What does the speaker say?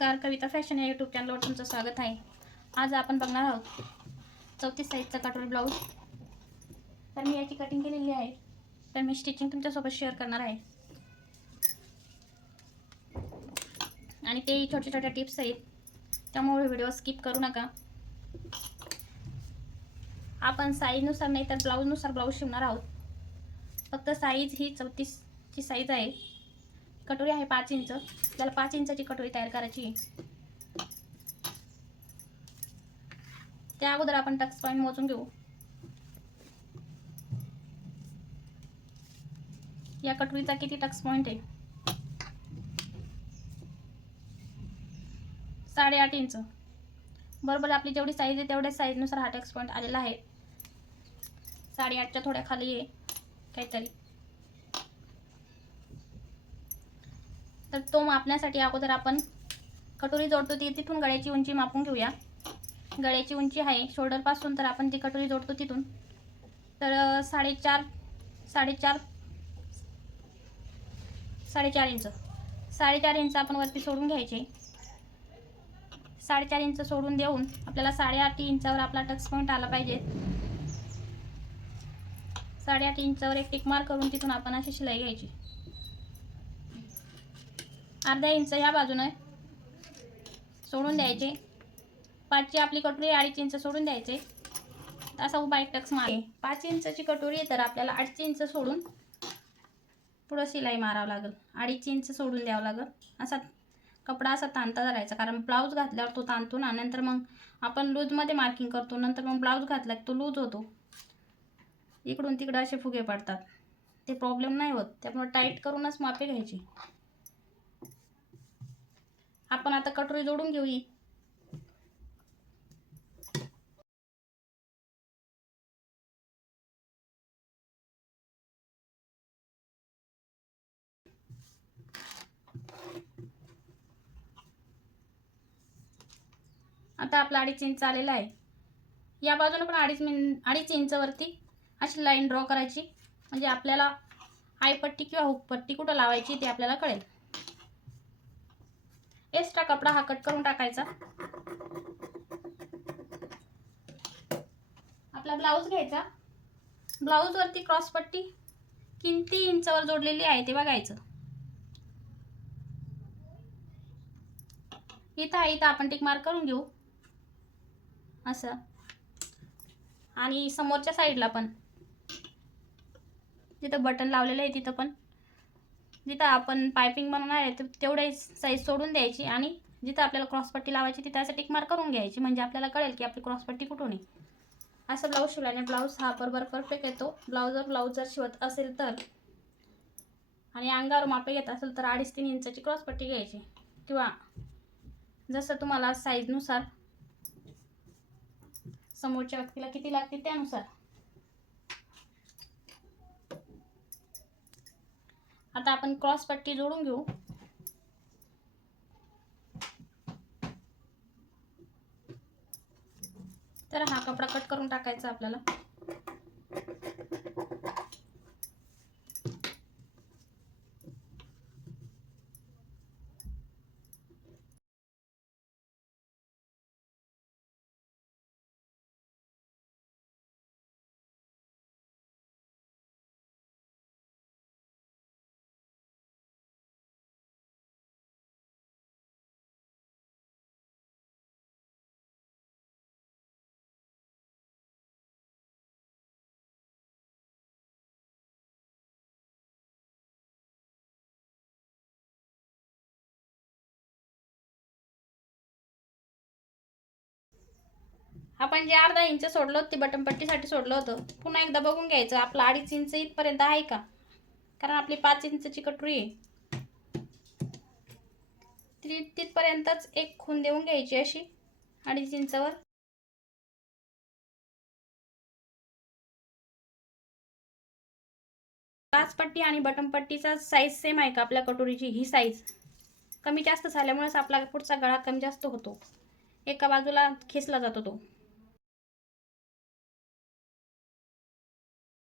नमस्कार कविता फॅशन या यूट्यूब चॅनलवर तुमचं स्वागत आहे. आज आपण बघणार आहोत चौतीस साईजचा कटोरी ब्लाऊज तर मी याची कटिंग केलेली आहे. तर मी स्टिचिंग तुमच्यासोबत शेअर करणार आहे. आणि तेही छोट्या छोट्या टिप्स आहेत. त्यामुळे व्हिडिओ स्किप करू नका. आपण साईजनुसार नाही तर ब्लाऊजनुसार ब्लाऊज शिवणार आहोत. फक्त साईज ही चौतीसची साईज आहे. कटोरी आहे पाच इंच. आपल्याला पाच इंचाची कटोरी तयार करायची आहे. त्या अगोदर आपण टक्स पॉईंट मोजून घेऊ. या कटोरीचा किती टक्स पॉईंट आहे? साडेआठ इंच. बरोबर आपली जेवढी साईज आहे तेवढ्या साईजनुसार हा टक्स पॉईंट आलेला आहे. साडेआठच्या थोड्या खाली आहे. काहीतरी. तर तो मापण्यासाठी अगोदर आपण कटोरी जोडतो ती तिथून गळ्याची उंची मापून घेऊया. गळ्याची उंची आहे शोल्डरपासून तर आपण ती कटोरी जोडतो तिथून. तर साडेचार साडेचार साडेचार इंच. साडेचार इंच आपण वरती सोडून घ्यायचे. साडेचार इंच सोडून देऊन आपल्याला साडेआठ इंचावर आपला टच पॉईंट आला पाहिजे. साडेआठ इंचावर एक टिक मार्क करून तिथून आपण अशी शिलाई घ्यायची. अर्धा इंच ह्या बाजूने सोडून द्यायचे. पाचची आपली कटोरी अडीच इंच सोडून द्यायचे. असा उभा एक टक्स मागे पाच इंचची कटोरी आहे तर आपल्याला अडीच इंच सोडून पुढं शिलाई मारावं लागेल. अडीच इंच सोडून द्यावं लागेल. असा कपडा असा ताणता धरायचा. कारण ब्लाऊज घातल्यावर तो ताणतो ना. नंतर मग आपण लूजमध्ये मार्किंग करतो. नंतर मग ब्लाऊज घातला तो लूज होतो. इकडून तिकडं असे फुगे पडतात. ते प्रॉब्लेम नाही होत. त्यामुळे टाईट करूनच मापे घ्यायची. आपण आता कटोरी जोडून घेऊ आता आपला अडीच इंच आलेला आहे. या बाजूने पण अडीच मिन अडीच इंचवरती अशी लाईन ड्रॉ करायची. म्हणजे आपल्याला आयपट्टी किंवा हुकपट्टी कुठं लावायची ते आपल्याला कळेल. एक्स्ट्रा कपडा हा कट करून टाकायचा. आपला ब्लाऊज घ्यायचा. ब्लाऊजवरती क्रॉस पट्टी किती इंचावर जोडलेली आहे ते बघायचं. इथं आहे इथं आपण टिक मार्क करून घेऊ. असं. आणि समोरच्या साईडला पण. जिथं बटन लावलेलं आहे तिथं पण. जिथं आपण पायपिंग बनवणार आहे तर तेवढे साईज सोडून द्यायची आणि जिथं आपल्याला क्रॉसपट्टी लावायची तिथं असं टिकमार करून घ्यायची. म्हणजे आपल्याला कळेल की आपली क्रॉसपट्टी कुठून आहे. असं ब्लाऊज शिवल्याने ब्लाऊज हा बरोबर परफेक्ट येतो. ब्लाऊजर ब्लाऊज जर शिवत असेल तर आणि अंगावर मापे घेत असेल तर अडीच तीन इंचाची क्रॉसपट्टी घ्यायची. किंवा जसं तुम्हाला साईजनुसार समोरच्या व्यक्तीला किती लागते त्यानुसार. आता आपण क्रॉस पट्टी जोडून घेऊ. तर हा कपडा कट करून टाकायचा आपल्याला. आपण जे अर्धा इंच सोडलं होतं ते बटनपट्टीसाठी सोडलं होतं. पुन्हा एकदा बघून घ्यायचं आपलं अडीच इंच इथपर्यंत आहे का? कारण आपली पाच इंचची कटोरी आहे. ती तिथपर्यंतच एक खून देऊन घ्यायची अशी अडीच इंचावर. पाच पट्टी आणि बटनपट्टीचा साईज सेम आहे का आपल्या कटोरीची? ही साईज कमी जास्त झाल्यामुळेच आपला पुढचा गळा कमी जास्त होतो. एका बाजूला खेचला जातो तो.